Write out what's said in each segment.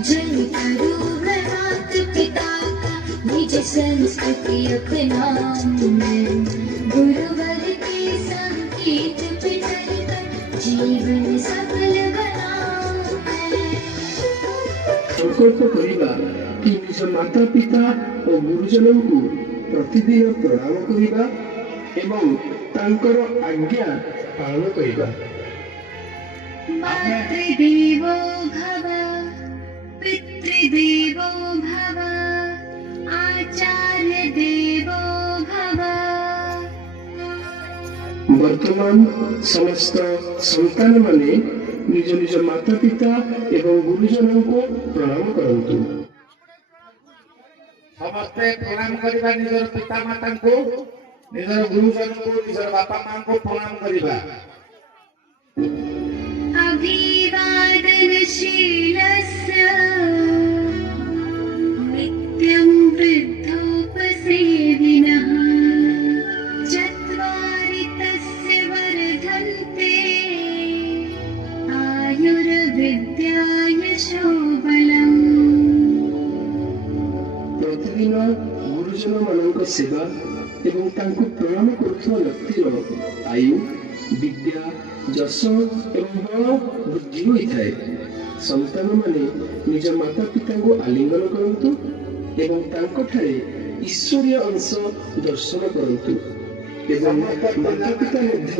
जय करो माता पिता का निज संस्कृति अपनाऊं, गुरुवर के संकेत पे चलकर जीवन सफल बनाऊं मैं। संकल्प करिबा कि निज माता पिता और गुरुजन को प्रतिदिन प्रणाम करिबा एवं तांकर आज्ञा पालन करिबा। मातृदेवो भव, पितृदेवो भव, आचार्य देवो भव। वर्तमान समस्त संतान माने निज निज माता पिता एवं गुरुजन को प्रणाम करंतु। समस्ते प्रणाम करिबा निजर पिता माता को, निजर गुरुजन को, निजर बापा मां को प्रणाम करिबा। अभिवादनशीलस्य नित्यं वृद्धोपसेविनः, चत्वारि तस्य वर्धन्ते आयुर्विद्या यशोबलम्। प्रतिदिन गुरुजन मानक सेवा एवं तांको प्रणाम करुवा व्यक्तिर आयु विद्या जश एवं बल वृद्धि होता है। संतान माने निज माता पिता को आलिंगन करंतु एवं तांको ठारे ईश्वरीय अंश दर्शन करंतु एवं माता पिता मध्य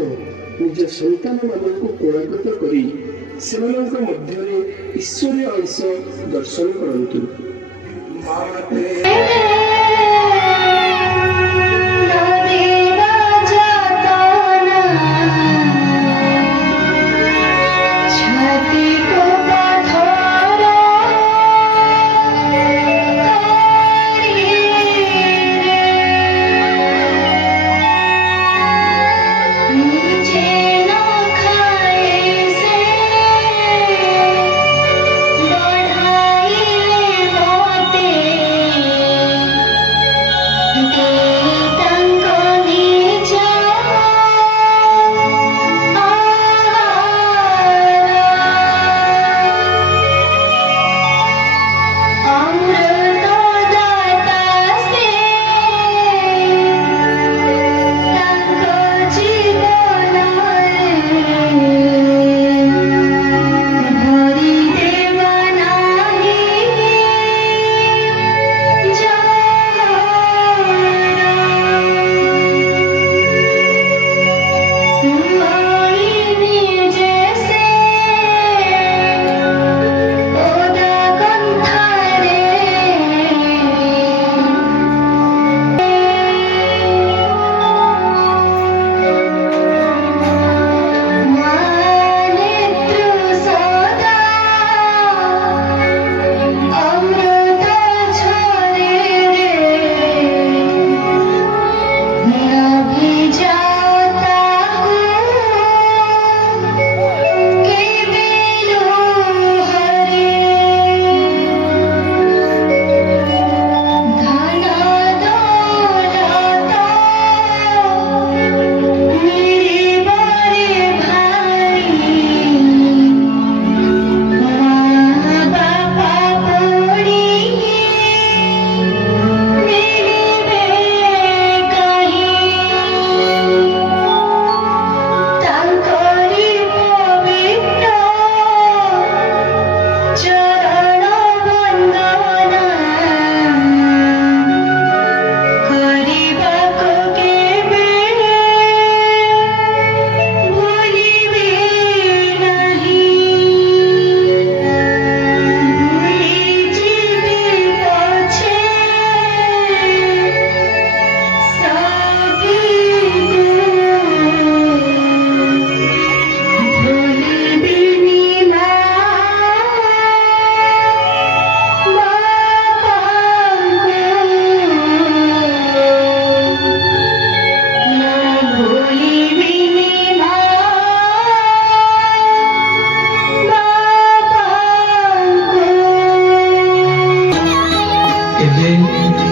निज संतान मानक कोणाकृत करी सेमानक मध्यरे ईश्वरीय अंश दर्शन करंतु।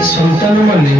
संतान माने